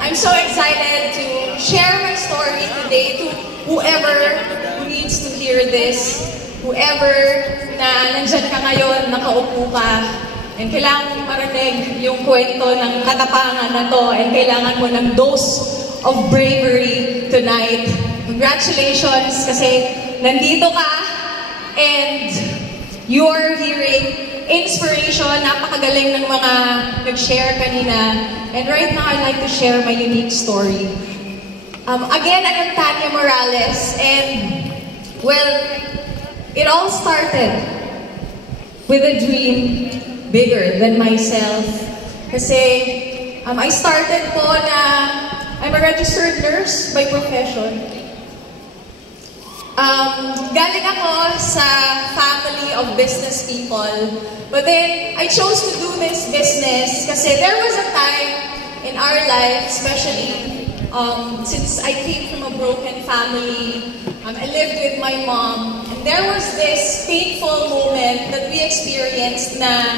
I'm so excited to share my story today to whoever who needs to hear this, whoever na nandyan ka ngayon, nakaupo ka, and kailangan mong marinig yung kwento ng katapangan na to, and kailangan mo ng dose of bravery tonight. Congratulations kasi nandito ka and you're hearing inspiration, napakagaling ng mga nag-share kanina. And right now, I'd like to share my unique story. Again, I'm Tanya Morales, and well, it all started with a dream bigger than myself. Kasi I started po na I'm a registered nurse by profession. Galing ako sa family of business people, but then I chose to do this business kasi there was a time in our life, especially since I came from a broken family, I lived with my mom, and there was this painful moment that we experienced na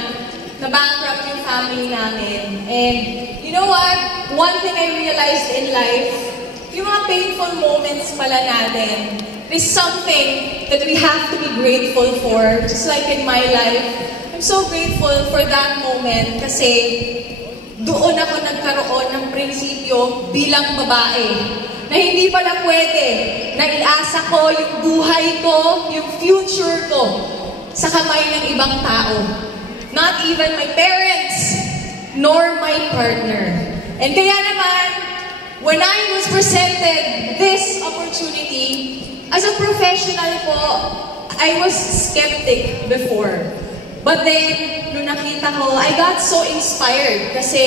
bankrupt yung family namin. And you know what? One thing I realized in life, yung mga painful moments pala natin, is something that we have to be grateful for. Just like in my life, I'm so grateful for that moment kasi doon ako nagkaroon ng prinsipyo bilang babae na hindi pala pwede na iasa ko yung buhay ko, yung future ko sa kamay ng ibang tao. Not even my parents, nor my partner. And kaya naman, when I was presented this opportunity, as a professional po, I was skeptic before. But then, nung nakita ko, I got so inspired kasi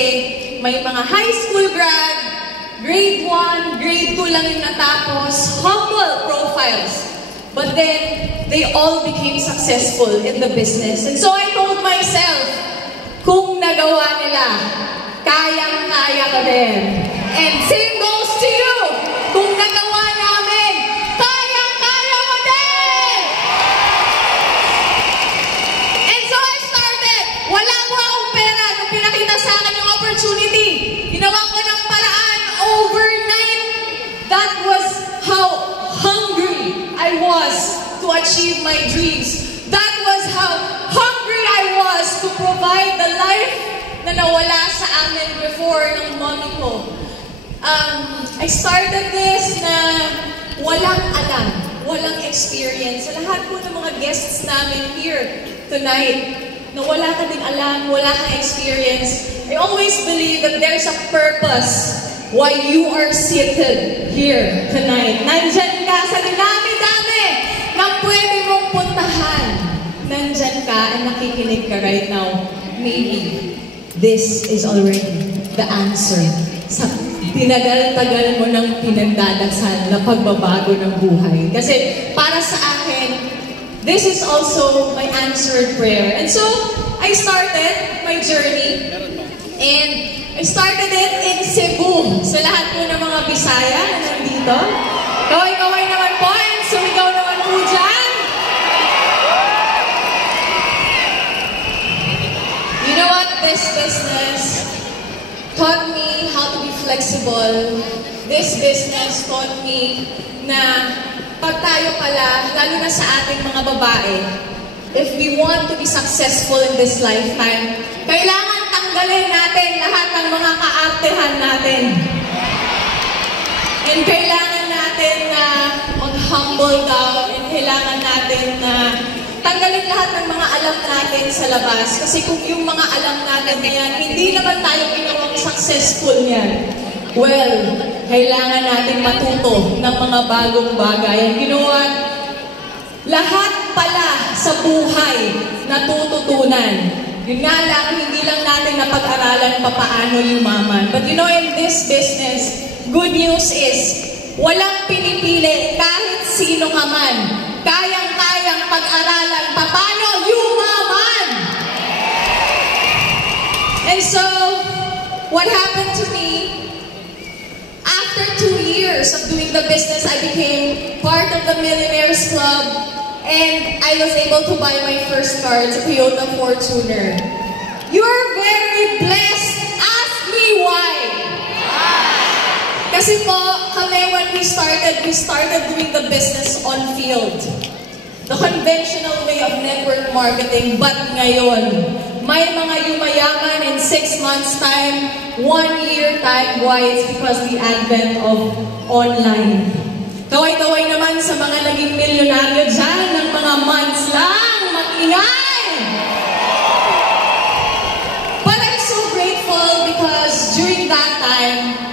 may mga high school grad, grade 1, grade 2 lang yung natapos, humble profiles. But then, they all became successful in the business. And so I told myself, kung nagawa nila, kayang-kaya ko din. And same goes to you. Kung nagawa namin, kayang-kaya mo din! And so I started. Wala po akong pera nung pinakita sa akin yung opportunity. Ginawa ko ng paraan overnight. That was how hungry I was to achieve my dreams. That was how hungry I was to provide the life na nawala sa amin before ng mommy ko. I started this na walang alam, walang experience. Sa lahat po ng mga guests namin here tonight, na wala ka ding alam, wala kang experience, I always believe that there's a purpose why you are seated here tonight. Nandyan ka sa dinami-dami na pwede mong puntahan. Nandyan ka and nakikinig ka right now. Maybe this is already the answer sa tinagal-tagal mo ng pinagdadasal na pagbabago ng buhay. Kasi para sa akin, this is also my answered prayer. And so, I started my journey and I started it in Cebu. Sa lahat po ng mga Bisaya na nandito. Kaway-kaway naman po and sumigaw naman po dyan. You know what? This business taught me how to be flexible. This business taught me na pag tayo pala, lalo na sa ating mga babae, if we want to be successful in this lifetime, kailangan tanggalin natin lahat ng mga kaartehan natin. And kailangan natin na mag-humble down, and kailangan natin na tanggalin lahat ng mga alam natin sa labas. Kasi kung yung mga alam natin na yan, hindi naman tayo ginawang successful yan. Well, kailangan natin matuto ng mga bagong bagay. And you know what? Lahat pala sa buhay natututunan. Yun nga lang, hindi lang natin napag-aralan papaano yumaman. But you know, in this business, good news is, walang pinipili kahit sino ka man. Kayang-kayang pag-aralan papaano yumaman. And so, what happened to me, after 2 years of doing the business, I became part of the Millionaires Club. And I was able to buy my first car, it's a Toyota Fortuner. You're very blessed. Ask me why. Kasi po, kami when we started doing the business on field. The conventional way of network marketing, but ngayon, may mga yumayaman in 6 months time, 1 year time. Why? It's because the advent of online. Kaway-kaway naman sa mga naging milyonaryo dyan ng mga months lang, mag-ingay! But I'm so grateful because during that time,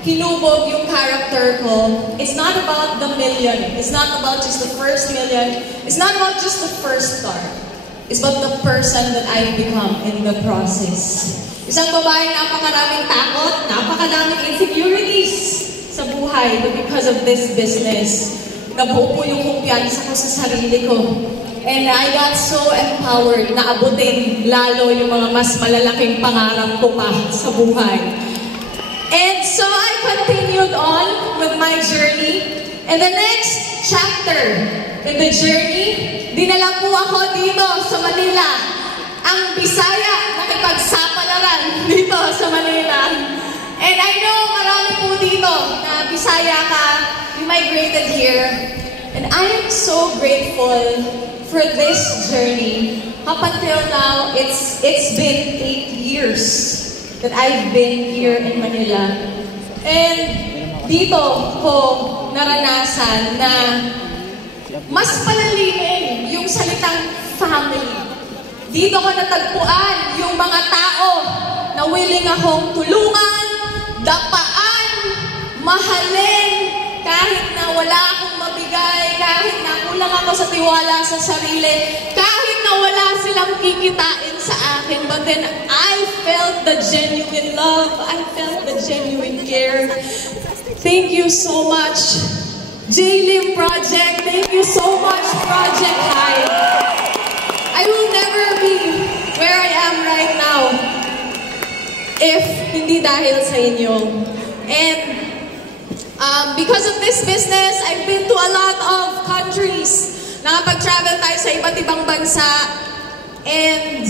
hinubog yung character ko. It's not about the million. It's not about just the first million. It's not about just the first car. It's about the person that I've become in the process. Isang babae, napakaraming takot, napakaraming insecurities sa buhay. But because of this business, nabuo po yung kumpiyansa ko sa sarili ko. And I got so empowered na abutin lalo yung mga mas malalaking pangarap ko pa sa buhay. And so I continued on with my journey. And the next chapter in the journey, dinala po ako dito sa Manila. Ang Bisaya nakipagsapalaran dito sa Manila. And I know marami po dito na Bisaya ka, you migrated here. And I am so grateful for this journey. Up until now, it's been 8 years that I've been here in Manila. And dito ko naranasan na mas palalimin yung salitang family. Dito ko natagpuan yung mga tao na willing akong tulungan, dapaan, mahalin, kahit na wala akong mabigay, kahit na kulang ako sa tiwala sa sarili, kahit na wala silang kikitain sa akin. But then I felt the genuine love. I felt the genuine care. Thank you so much, J-Lim Project. Thank you so much, Project High. I will never be where I am right now if hindi dahil sa inyo. And because of this business, I've been to a lot of countries. Nakapag-travel tayo sa iba't ibang bansa. And,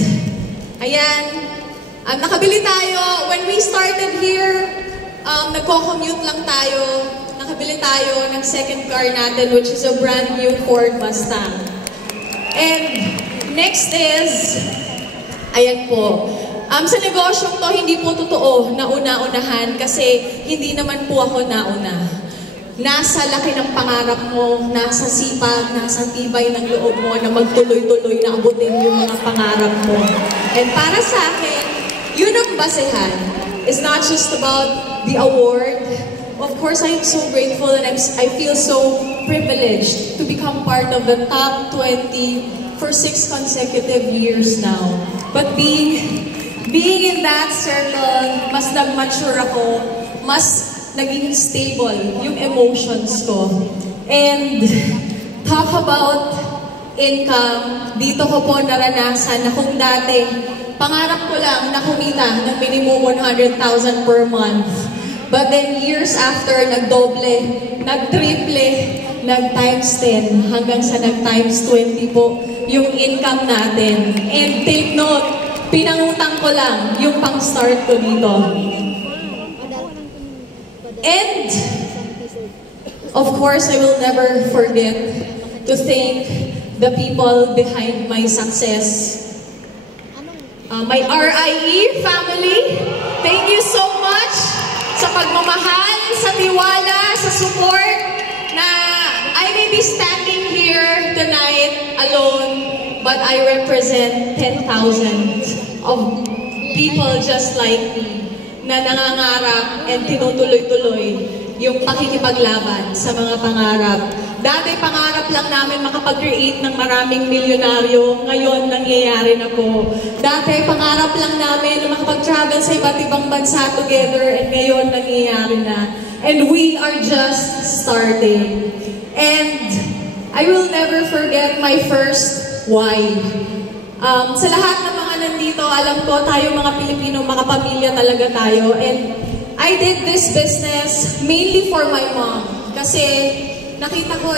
ayan, nakabili tayo. When we started here, nagko-commute lang tayo. Nakabili tayo ng second car natin, which is a brand new Ford Mustang. And, next is, ayan po. Sa negosyong to, hindi po totoo na una-unahan kasi hindi naman po ako nauna. Nasa laki ng pangarap mo, nasa sipag, nasa tibay ng loob mo na magtuloy-tuloy na abutin yung mga pangarap mo. And para sa akin, yun ang basehan. It's not just about the award. Of course, I'm so grateful and I feel so privileged to become part of the top 20 for 6 consecutive years now. But being in that circle, mas nag-mature ako, mas naging stable yung emotions ko. And talk about income, dito ko po naranasan na kung dati, pangarap ko lang na kumita ng minimum 100,000 per month. But then years after, nagdoble, nagtriple, nag-times 10, hanggang sa nag-times 20 po yung income natin. And take note, pinangutang ko lang yung pang-start ko dito. And, of course, I will never forget to thank the people behind my success. My RIE family, thank you so much sa pagmamahal, sa tiwala, sa support na I may be standing here tonight alone, but I represent 10,000 of people just like me na nangangarap and tinutuloy-tuloy yung pakikipaglaban sa mga pangarap. Dati pangarap lang namin makapag-create ng maraming milyonaryo, ngayon nangyayari na po. Dati pangarap lang namin na makapag-travel sa iba't ibang bansa together and ngayon nangyayari na. And we are just starting. And I will never forget my first why. Sa lahat ng mga nandito, alam ko tayo mga Pilipino, makapamilya talaga tayo. And I did this business mainly for my mom. Kasi nakita ko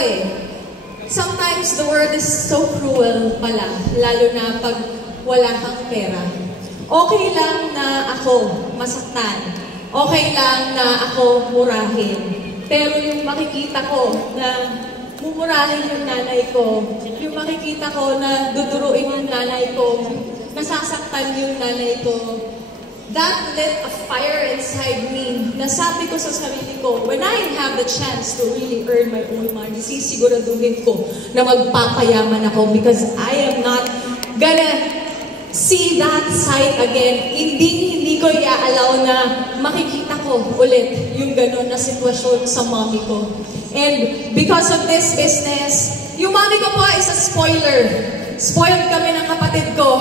sometimes the world is so cruel pala, lalo na pag wala kang pera. Okay lang na ako masaktan, okay lang na ako murahin. Pero yung makikita ko na mumurahin yung nanay ko, yung makikita ko na duduruin yung nanay ko, nasasaktan yung nanay ko, that lit a fire inside me. Nasabi ko sa sarili ko, when I have the chance to really earn my own money, sisiguraduhin ko na magpapayaman ako because I am not gonna see that side again. Hindi ko i-allow na makikita ko ulit yung gano'n na sitwasyon sa mommy ko. And because of this business, yung mommy ko po is a spoiler. Spoiled kami ng kapatid ko.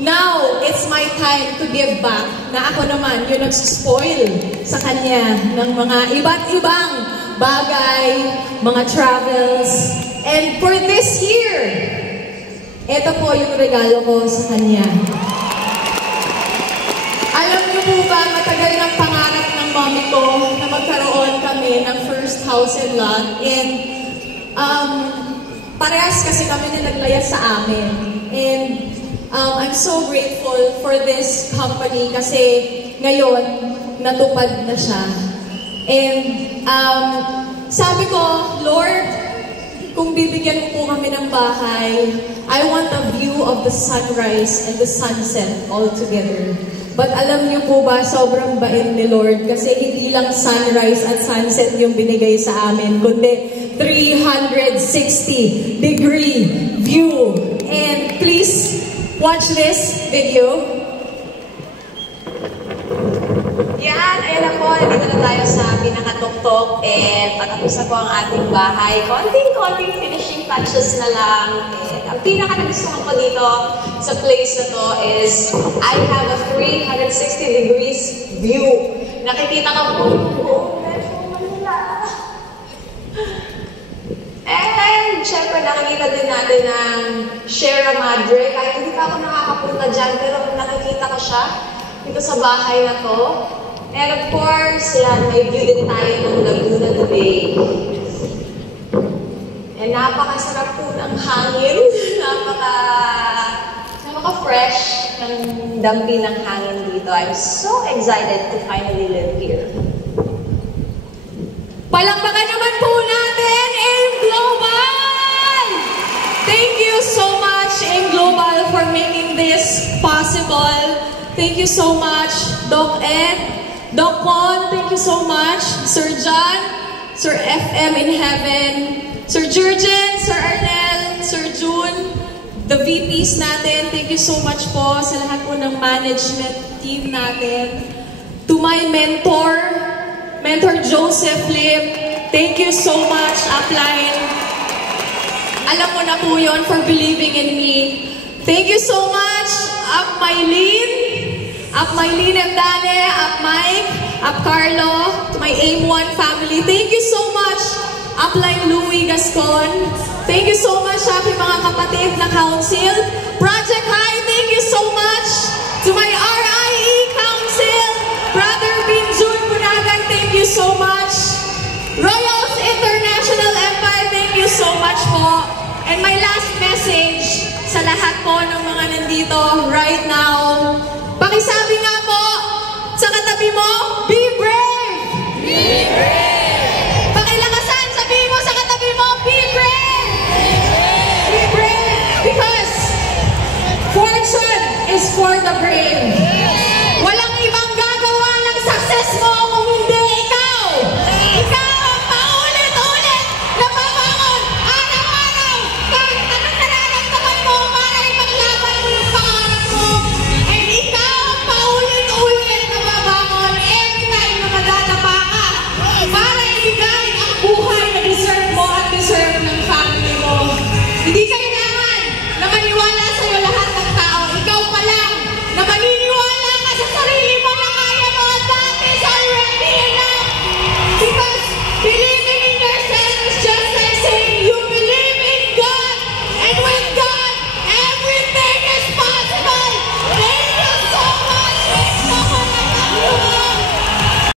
Now, it's my time to give back. Na ako naman yung nagsuspoil sa kanya ng mga iba't ibang bagay, mga travels. And for this year, ito po yung regalo ko sa kanya. Alam niyo po ba, matagal ng pangarap ng mommy ko na magkaroon kami ng first house and lot. And parehas kasi kami na naglaya sa amin. And I'm so grateful for this company kasi ngayon, natupad na siya. And sabi ko, Lord, kung bibigyan mo po kami ng bahay, I want a view of the sunrise and the sunset all together. But alam niyo po ba, sobrang bait ni Lord kasi hindi lang sunrise at sunset yung binigay sa amin, kundi 360-degree view. And please, watch this video. Yan, ayan na po, nandito na tayo sa pinakatuktok and patapos na po ang ating bahay. Konting finishing touches na lang. And ang pinaka-nagustuhan ko dito sa place na to is I have a 360 degrees view. Nakikita ka po yung Metro Manila. And syempre nakikita din natin ang Sierra Madre. Kahit hindi pa ako nakakapunta dyan, pero nakikita ko siya dito sa bahay na to. And of course, yan, may view din tayo ng Laguna today. And napakasarap po ng hangin. Napaka-fresh ng dampi ng hangin dito. I'm so excited to finally live here. Palakpakan naman po natin AIM Global! Thank you so much, AIM Global, for making this possible. Thank you so much, Doc Ed. Doc Con, thank you so much. Sir John, Sir FM in Heaven, Sir Jurgen, Sir Arnel, Sir June, the VPs natin, thank you so much po sa lahat po ng management team natin. To my mentor, Mentor Joseph Lim, thank you so much, Upline. Alam mo na po yun for believing in me. Thank you so much, Up Mylene. Up Mylene and Dane, Up Mike, Up Carlo, to my AIM1 family. Thank you so much, Upline Louie Gascon. Thank you so much, happy mga kapatid na council. Project High, thank you so much. To my RIE council, Brother Binjun Bunagan, thank you so much. Royals International Empire, thank you so much po. And my last message sa lahat po ng mga nandito right now, pakisabi nga po